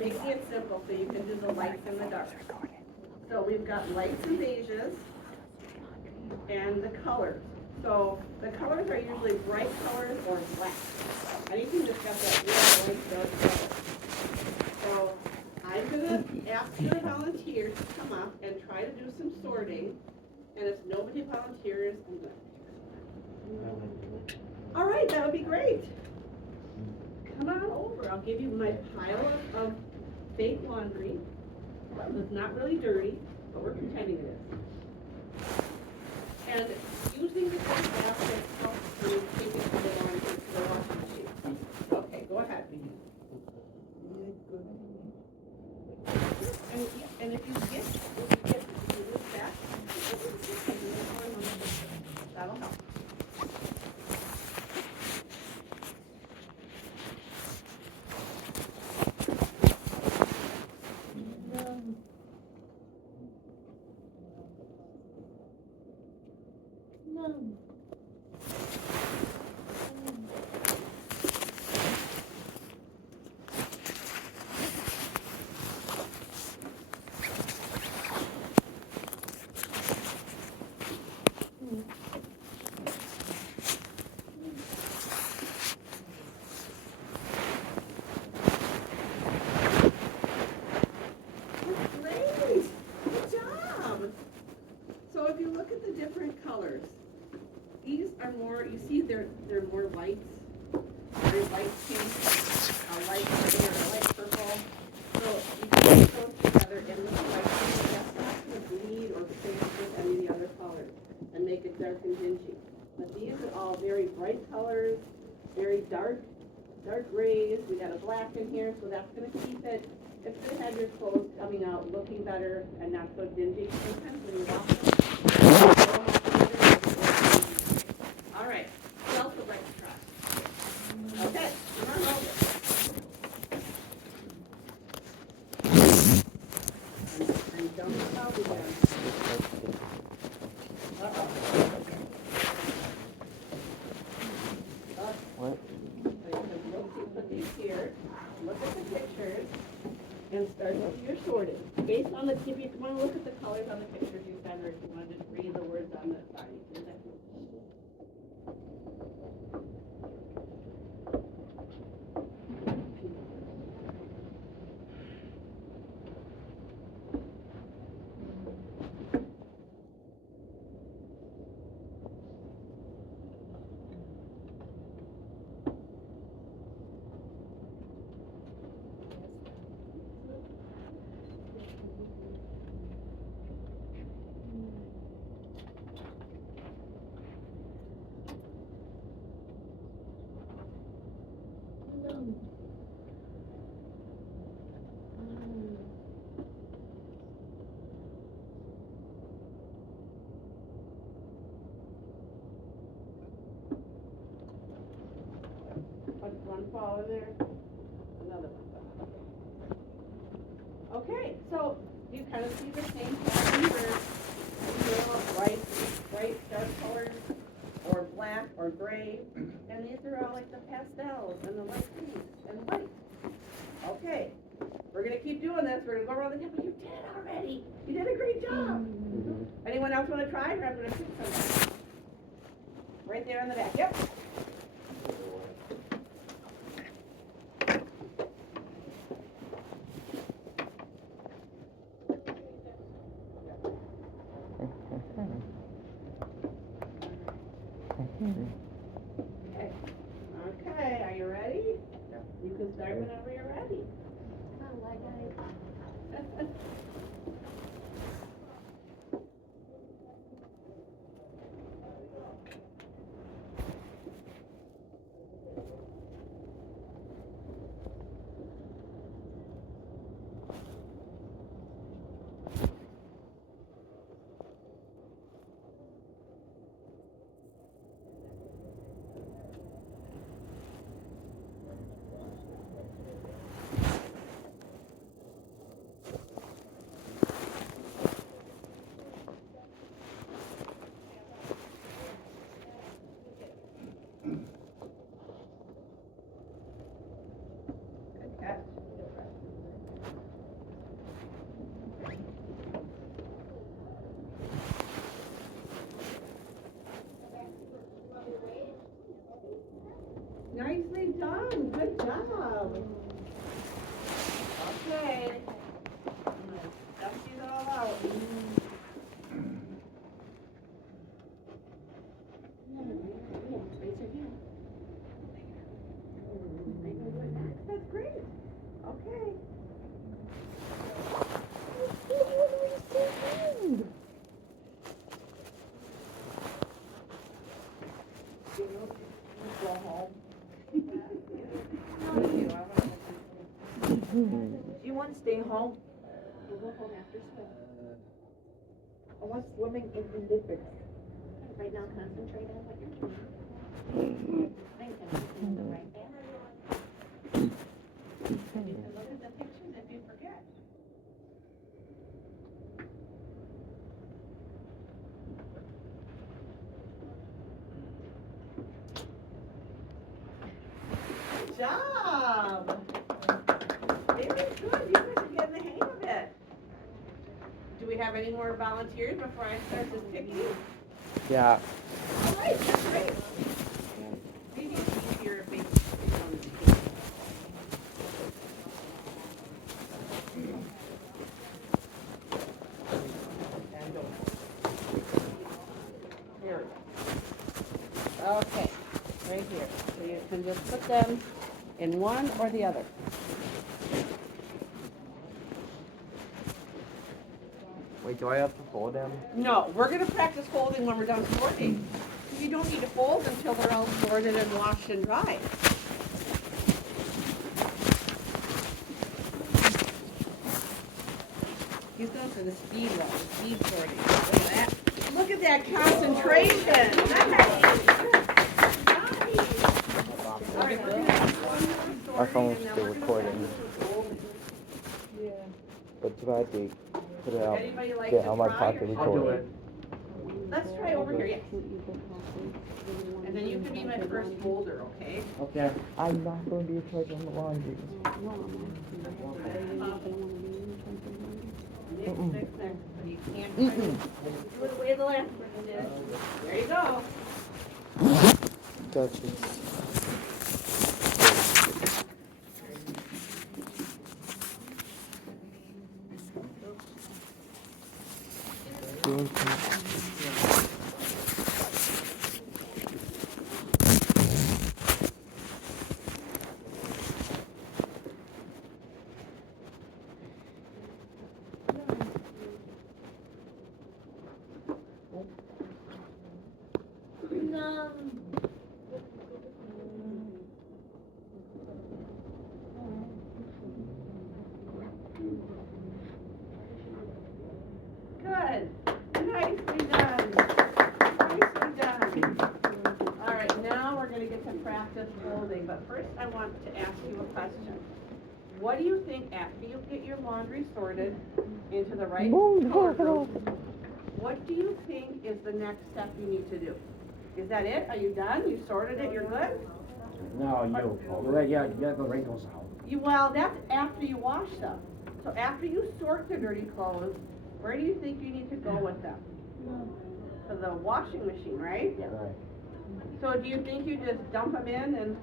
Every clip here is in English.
making it simple so you can do the lights and the darks. So we've got lights and beiges and the colors. So the colors are usually bright colors or black. Anything that's got that real bright dark color. So I'm gonna ask the volunteers to come up and try to do some sorting. And if nobody volunteers, I'm gonna. All right, that would be great. Come on over. I'll give you my pile of fake laundry. It's not really dirty, but we're pretending it is. And using the big basket helps you take it to the laundry to the washing machine. Okay, go ahead. And if you get this back, that'll help. Colors. These are more, you see they're more lights. Very light pink, light green, or light purple. So you can put those together and look like that's not going to bleed or change with any of the other colors and make it dark and dingy. But these are all very bright colors, very dark grays. We got a black in here, so that's going to keep it. It's going to have your clothes coming out looking better and not so dingy. Sometimes when you wash them. All right, who else would like to try? Okay, come on over. And don't tell me then. What? Put these here, look at the pictures, and start to do your sorting. Based on the, if you want to look at the colors on the pictures you send, or if you want to just read the words on the side, you can do that. One fall in there, another one. Okay, so you kind of see the same pattern where bright dark colors, or black or gray, and these are all like the pastels and the light pinks and white. Okay, we're gonna keep doing this. We're gonna go around the table. You did already. You did a great job. Anyone else want to try? Or I'm gonna pick something. Right there in the back. Yep. Okay, are you ready? Yeah. You can start whenever you're ready. Oh, I got it. Nicely done, good job. Okay. I'm gonna Dust these all out. That's great. Okay. Go home. Do you want to stay home? We'll go home after school. I want swimming in the Olympics. Right now, concentrate on what you're doing. Think and the right answer. You can look at the pictures if you forget. Good job. Very good. You guys are getting the hang of it. Do we have any more volunteers before I start this picking? Yeah. All right, that's great. Maybe it's easier if we sit on the table. And go. Here we go. Okay, right here. So you can just put them in one or the other. Wait, do I have to fold them? No, we're gonna practice folding when we're done sorting. You don't need to fold until they're all sorted and washed and dried. He's going for the speed run, speed sorting. Look at that. Look at that concentration. Nice. All right, we're gonna do one more My sorting, phone's and then still we're gonna recording. practice folding. But too bad they put it out. Anybody like Get to out my try pocket or- recording. Let's try over here, yes. And then you can be my first folder, okay? Okay. I'm not going to be in charge of the laundry. Next, but you can't try to do it the way the last person did. There you go. Gotcha. Good. Nicely done. Nicely done. All right, now we're gonna get to practice folding, but first I want to ask you a question. What do you think after you get your laundry sorted into the right color group, what do you think is the next step you need to do? Is that it? Are you done? You sorted it, you're good? No, you got the wrinkles out. Well, that's after you wash them. So after you sort the dirty clothes, where do you think you need to go with them? To the washing machine, right? Right. So do you think you just dump them in and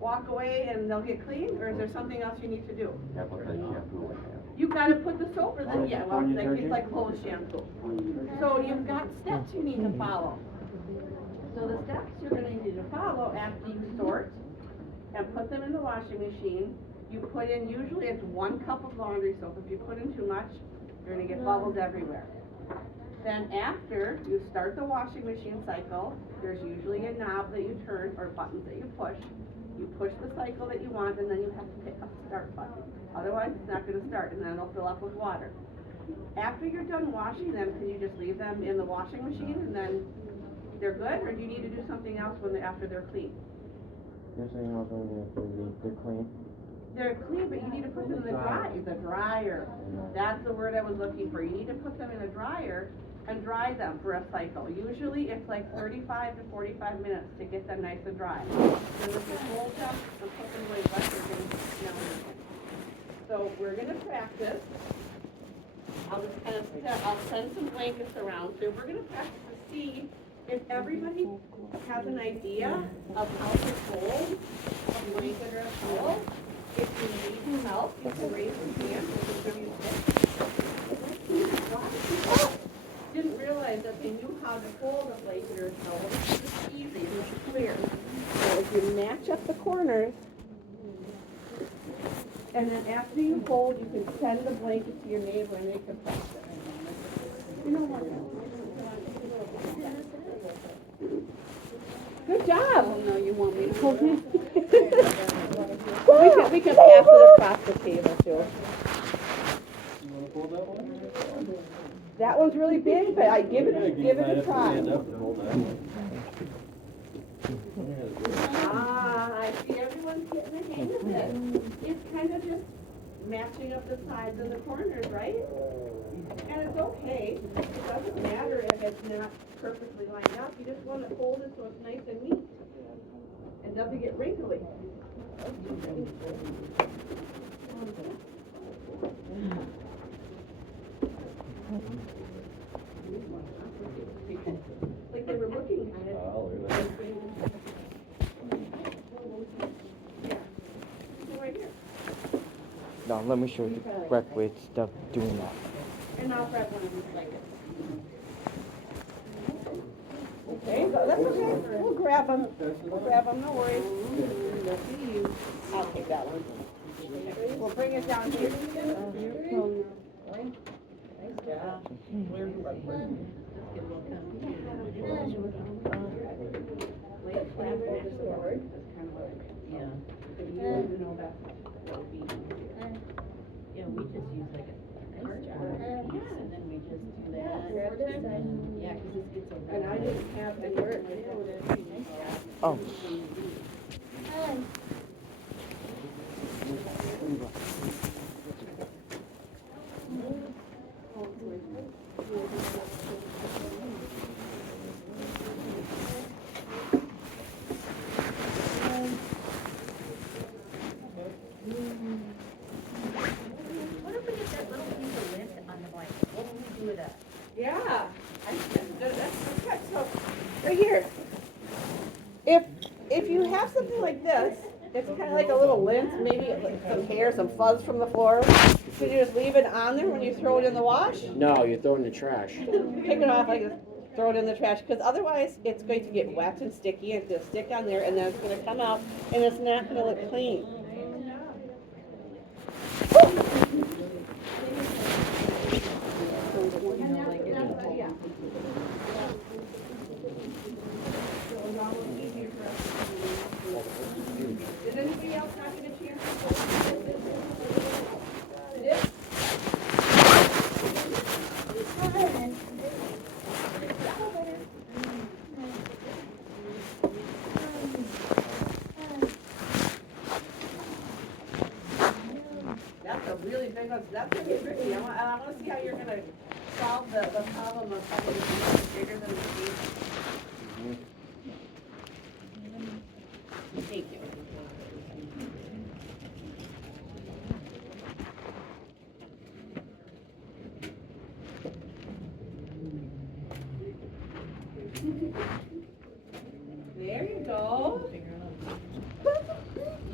walk away and they'll get clean, or is there something else you need to do? Yeah, put that shampoo in there. You gotta put the soap or the, yeah, well, On like, it's detergent? like clothes shampoo. So you've got steps you need to follow. So the steps you're gonna need to follow after you sort and put them in the washing machine, you put in, usually it's 1 cup of laundry soap. If you put in too much, you're gonna get bubbles everywhere. Then after you start the washing machine cycle, there's usually a knob that you turn or buttons that you push. You push the cycle that you want, and then you have to pick up the start button. Otherwise, it's not gonna start, and then it'll fill up with water. After you're done washing them, can you just leave them in the washing machine and then they're good, or do you need to do something else after they're clean? You're saying I was going to they're clean? They're clean, but you need to put them in the dryer. That's the word I was looking for. You need to put them in a dryer and dry them for a cycle. Usually it's like 35 to 45 minutes to get them nice and dry. Then if you hold them and put them away wet, they're gonna smell again. So we're gonna practice. I'll just kind of I'll send some blankets around. So we're gonna practice to see if everybody has an idea of how to fold a blanket or a towel, if you need help, you can raise your hand, we'll give you tips. A lot of people didn't realize that they knew how to fold a blanket or a towel. It's just easy, it's clear. So if you match up the corners, and then after you fold, you can send the blanket to your neighbor and they can press it. You know what? Good job. Oh, no, you want me to hold it? we can pass it across the table, too. You wanna pull that one? That one's really big, but I give it a try. Stand up and hold that one. Ah, I see everyone's getting the hang of it. It's kind of just matching up the sides and the corners, right? And it's okay. It doesn't matter if it's not perfectly lined up. You just want it folded so it's nice and neat. And doesn't get wrinkly. Like they were looking at it. Oh, look at that. Right here. Now let me show you the correct way to stop doing that. And I'll grab one of these blankets. Okay, so that's okay. We'll grab them. We'll grab them, no worries. I'll take that one. We'll bring it down here. Lay it flat next forward. Yeah, yeah, we just use like a cardboard piece and then we just do that. Yeah, cause this gets a. And I didn't have any work. Oh. What if we get that little piece of lint on the blanket? What would we do with that? Yeah, that's good. So, right here. If you have something like this, it's kind of like a little lint, maybe like some hair, some fuzz from the floor. Should you just leave it on there when you throw it in the wash? No, you throw it in the trash. Pick it off like this, throw it in the trash, because otherwise it's going to get wet and sticky, and it's going to stick on there, and then it's going to come out, and it's not going to look clean. Did anybody else not get a chance to fold this? That's a really big one. That's gonna be tricky. I want to see how you're gonna solve the problem of having a piece bigger than the piece. Thank you. There you go.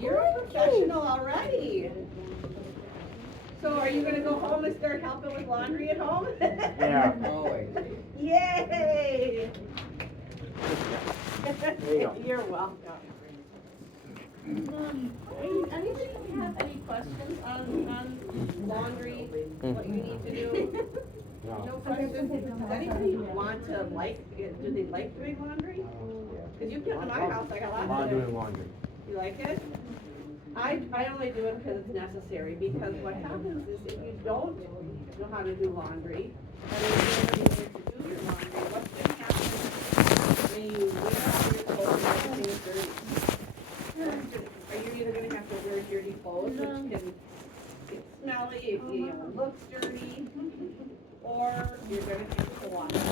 You're a professional already. So are you gonna go home and start helping with laundry at home? Yeah. Yay! There you go. You're welcome. Anybody have any questions on laundry, what you need to do? No questions? Does anybody want to do they like doing laundry? Cause you come to my house, I got lots I'm of doing laundry. You like it? I only do it because it's necessary, because what happens is if you don't know how to do laundry, and then you don't know to do your laundry, what's gonna happen when you wear out your clothes and everything is dirty? Are you either gonna have to wear dirty clothes, which can get smelly, if you looks dirty, or you're gonna have to wash them.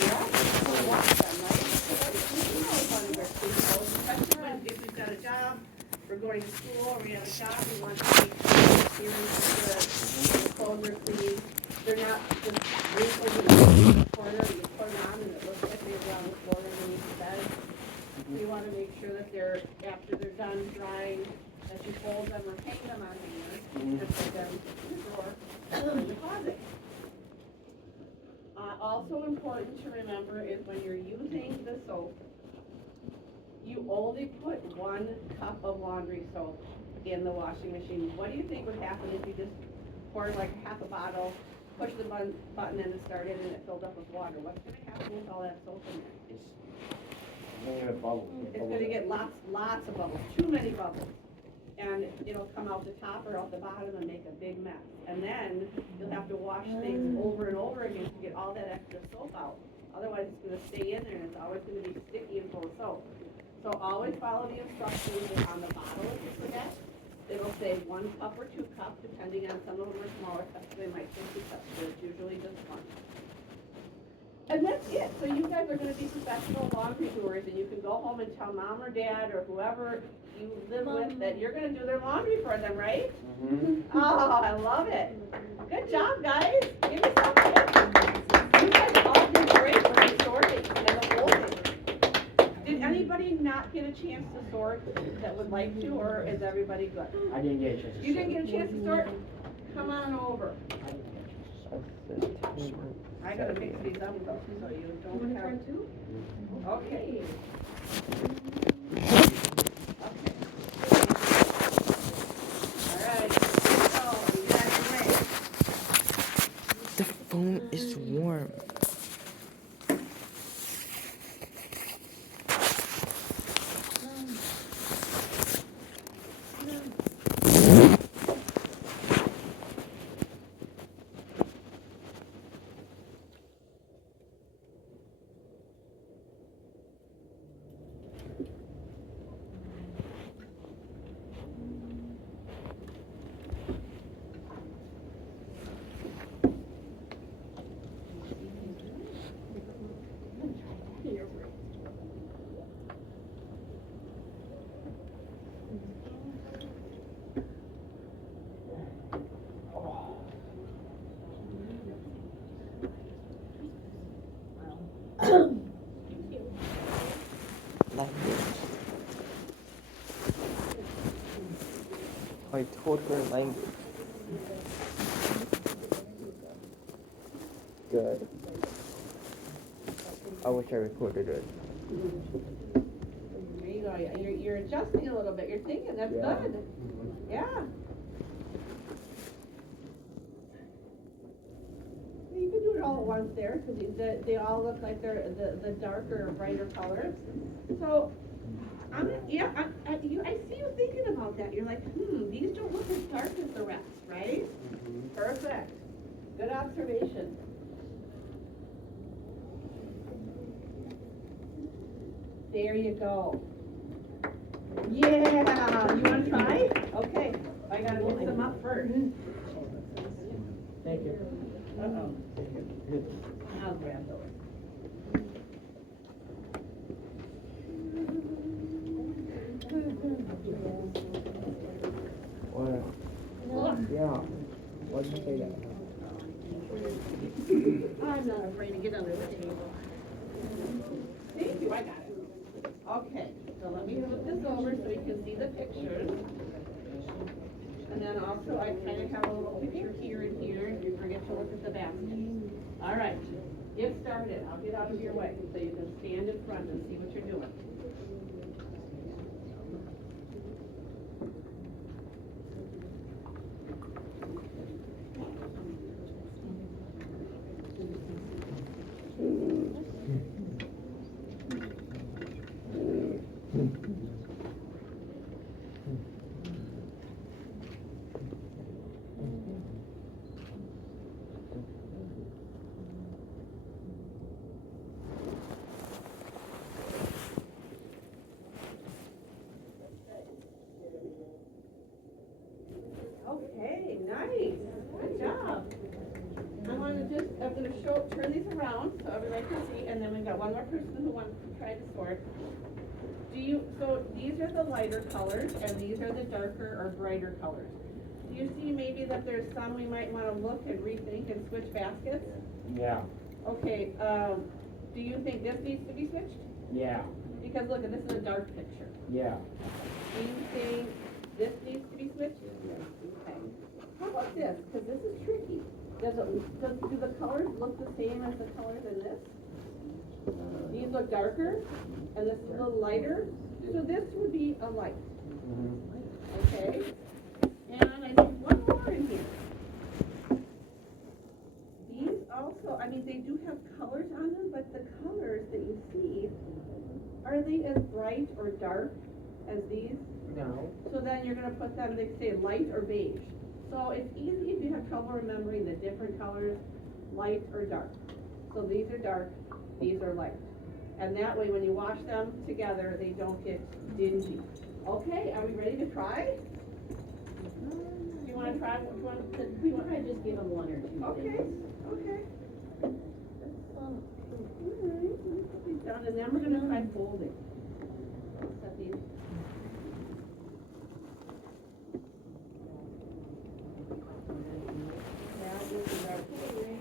Yeah, wash them, right? You always want to wear clean clothes, especially if we've got a job, we're going to school, or we have a job, we want to make sure the clothes are clean. They're not just wrinkled in the corner they're, after they're done drying, that you fold them or hang them on hangers, and put them in the drawer or in the closet. Also important to remember is when you're using the soap, you only put 1 cup of laundry soap in the washing machine. What do you think would happen if you just poured like half a bottle, push the button and it started and it filled up with water? What's gonna happen with all that soap in there? It's gonna bubble. It's gonna get lots of bubbles, too many bubbles. And it'll come out the top or out the bottom and make a big mess. And then you'll have to wash things over and over again to get all that extra soap out. Otherwise, it's gonna stay in there and it's always gonna be sticky and full of soap. So always follow the instructions on the bottle if you forget. It'll say 1 cup or 2 cups, depending on, some of them are smaller cups, they might say 2 cups, but it's usually just 1. And that's it. So you guys are gonna be professional laundry doers, and you can go home and tell mom or dad or whoever you live with that you're gonna do their laundry for them, right? Mm-hmm. Oh, I love it. Good job, guys. Give me something. You guys all did great with the sorting and the folding. Did anybody not get a chance to sort that would like to, or is everybody good? I didn't get a chance to You didn't get a chance to sort? Come on over. I didn't get a chance to sort. I gotta mix these up though, so you don't have. Okay. Okay. All right. So, you guys are ready. The phone is warm. I told her language. Good. I wish I recorded it. There you go. You're adjusting a little bit. You're thinking. That's Yeah. good. Yeah. You can do it all at once there, because they all look like they're the darker or brighter colors. So, I see you thinking about that. You're like, these don't look as dark as the rest, right? Perfect. Good observation. There you go. Yeah, you wanna try? Okay, I gotta mix them up first. Thank you. Uh-oh. I'll grab those. What? Yeah. Why did you say that? I'm not afraid to get under the table. Thank you, I got it. Okay, so let me flip this over so you can see the pictures. And then also, I kind of have a little picture here and here, if you forget to look at the basket. All right, get started. I'll get out of your way so you can stand in front and see what you're doing. Okay, nice. Good job. I'm gonna turn these around so everybody can see, and then we've got one more person who wants to try to sort. So these are the lighter colors, and these are the darker or brighter colors. Do you see maybe that there's some we might wanna look and rethink and switch baskets? Yeah. Okay, do you think this needs to be switched? Yeah. Because look, this is a dark picture. Yeah. Do you think this needs to be switched? Okay. How about this? Because this is tricky. Do the colors look the same as the colors in this? These look darker, and this is a little lighter. So this would be a light. Okay? And I think one more in here. These also, I mean, they do have colors on them, but the colors that you see, are they as bright or dark as these? No. So then you're gonna put them, they say light or beige. So it's easy if you have trouble remembering the different colors, light or dark. So these are dark, these are light. And that way, when you wash them together, they don't get dingy. Okay, are we ready to try? You wanna try, which one? We want to just give them one or two Okay, things. okay. Alright, let's put these down, and then we're gonna try folding. Set these. Now this is our folding.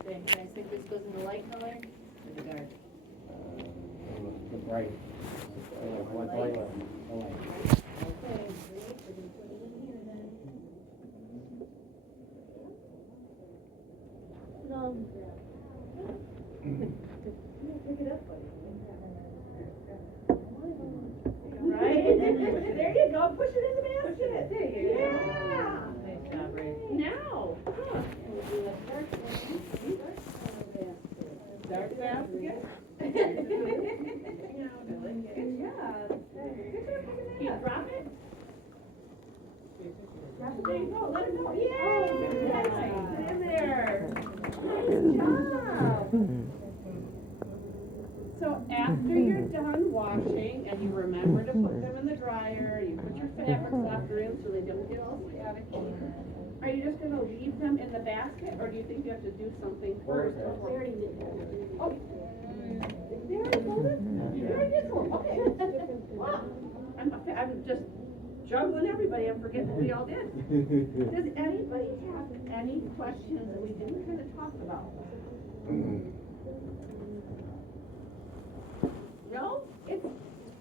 Okay, guys think this goes in the light color or the dark? The bright. What light? The light. Okay, great, we're gonna put it in here then. No. Pick it up, buddy. Right? There you go, push it in the basket. There you go. Yeah. Nice job, Ray. Now. Huh. And we'll do a dark one. Dark basket. Good job. Can you drop it? There you go, let it go. Yay! Good job. Put it in there. Nice job. So after you're done washing and you remember to put them in the dryer, you put your fabric softener in so they don't get all staticky. Are you just gonna leave them in the basket, or do you think you have to do something first? We already did that. Oh, they already folded? You already did fold, okay. Wow, I'm just juggling everybody, I'm forgetting what we all did. Does anybody have any questions that we didn't kind of talk about? No? It's,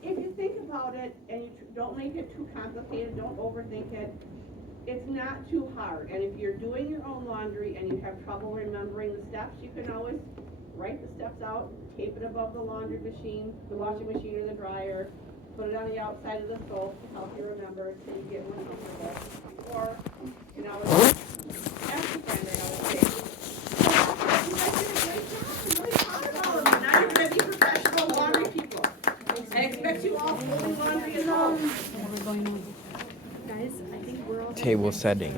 if you think about it and you don't make it too complicated, don't overthink it, it's not too hard. And if you're doing your own laundry and you have trouble remembering the steps, you can always write the steps out, tape it above the laundry machine, the washing machine or the dryer, put it on the outside of the soap to help you remember until you get more comfortable. Or you can always ask a friend, I always say, you guys did a great job, I'm really proud of all of you. Now you're gonna be professional laundry people. I expect you all folding laundry at home. Table setting.